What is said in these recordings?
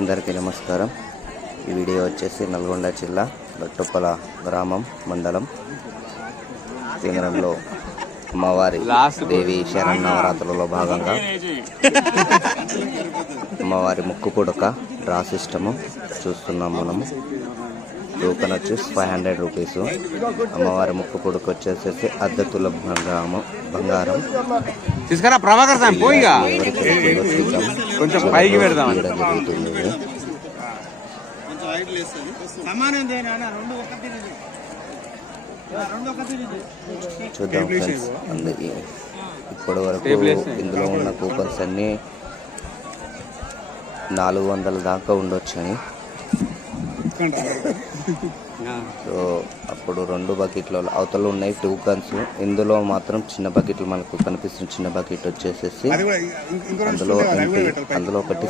అందరికీ నమస్కారం. ఈ వీడియో వచ్చేసి నల్గొండ జిల్లా గట్టుప్పల గ్రామం మండలం కేంద్రంలో అమ్మవారి దేవి శరన్నవరాత్రులలో భాగంగా అమ్మవారి ముక్కు పుడక డ్రా సిస్టము చూస్తున్నాం. మనము టోకెన్ వచ్చేసి 500 రూపీస్. అమ్మవారి ముక్కు పుడక వచ్చేసేసి అద్దతుల బంగారం తీసుకురా ప్రభాకర్ సార్ పోయిగా కొంచెం పైకి పెడదాం జరుగుతుంది. చూద్దాం ఫ్రెండ్స్. అందుకే ఇప్పటి వరకు ఇందులో ఉన్న కూపన్స్ అన్నీ 400 దాకా ఉండొచ్చని. సో అప్పుడు 2 బకెట్లు అవతల ఉన్నాయి టోకన్స్. ఇందులో మాత్రం చిన్న బకెట్లు మనకు కనిపిస్తుంది. చిన్న బకెట్ వచ్చేసేసి అందులో ఒకటి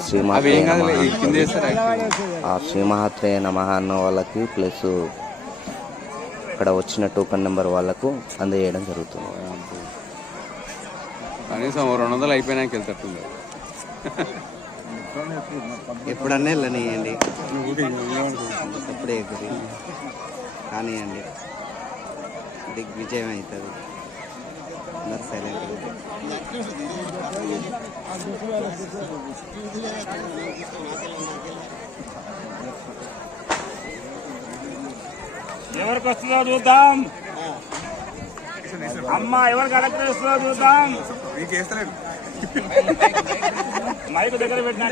శ్రీమహాత్రేయ నమః అన్న వాళ్ళకి ప్లస్ ఇక్కడ వచ్చిన టోకన్ నెంబర్ వాళ్ళకు అందజేయడం జరుగుతుంది. కనీసం 200 అయిపోయినాక వెళ్తుంది. ఎప్పుడన్నా వెళ్ళనియండి, అప్పుడే కానివ్వండి, దిగ్విజయం అవుతుంది. అందరు సైలెంట్. ఎవరికి వస్తుందో చూద్దాం. అమ్మ ఎవరికి కలెక్టర్ వస్తుందో చూద్దాం. మైక్ దగ్గర పెట్టినా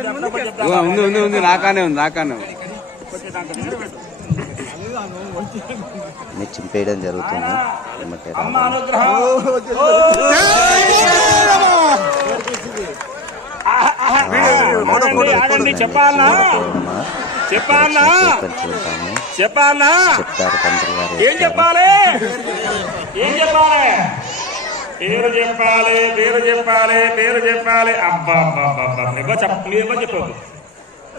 ఉంది నాకానే ఉంది చింపేయడం జరుగుతుంది. అమ్మ అనుగ్రహం. చెప్పాలా చెప్తారు పంతులు గారు. ఏం చెప్పాలి పేరు చెప్పాలి. అబ్బా నువ్వేమో చెప్పకు.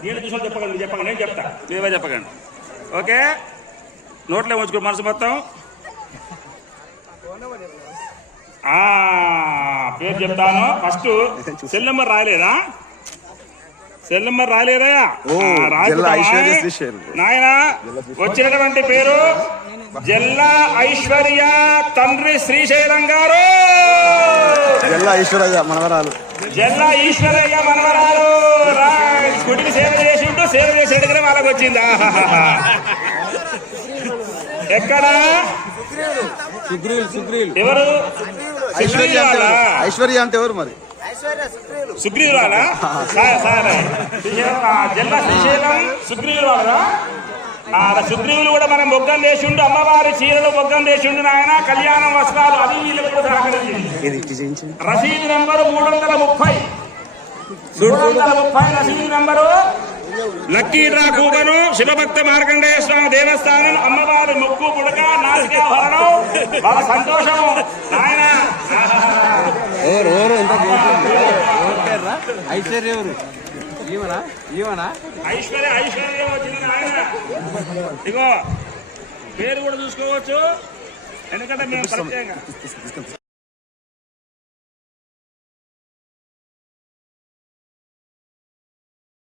నేను చూసి చెప్పగలను, చెప్పకండి. నేను చెప్తా, నువ్వేమో చెప్పకండి. ఓకే, నోట్లో ఉంచుకో మనసు మొత్తం. పేరు చెప్తాను. ఫస్ట్ సెల్ నెంబర్ రాయలేదా? నాయన వచ్చినటువంటి పేరు జల్లా ఐశ్వర్య తండ్రి శ్రీశైలం గారు. జల్లా ఈశ్వరయ్య మనవరాలు గుడికి సేవ చేసేటప్పుడు వాళ్ళకి వచ్చిందా? ఎక్కడ ఎవరు? ఐశ్వర్య అంటే ఎవరు మరి? సుగ్రీవు వాళ్ళ జిల్లా శ్రీశైలం సుగ్రీవులు వాళ్ళ. సుగ్రీవులు కూడా మనం బొగ్గం చేసిండు. అమ్మవారి చీరలు బొగ్గం చేసిండు. నాయన కళ్యాణం వస్త్రాలు అది వీళ్ళు కూడా సహకరించింది. రసీదు నెంబరు 330 రసీదు number. Lucky draw coupon శివభక్త Markandeya స్వామి దేవస్థానం అమ్మవారి ముక్కు పుడక నాసికాభరణం. వాళ్ళ సంతోషము నాయన. ఐశ్వర్య వచ్చింది నాయన. ఇగో పేరు కూడా చూసుకోవచ్చు, ఎందుకంటే మేము ప్రత్యేకంగా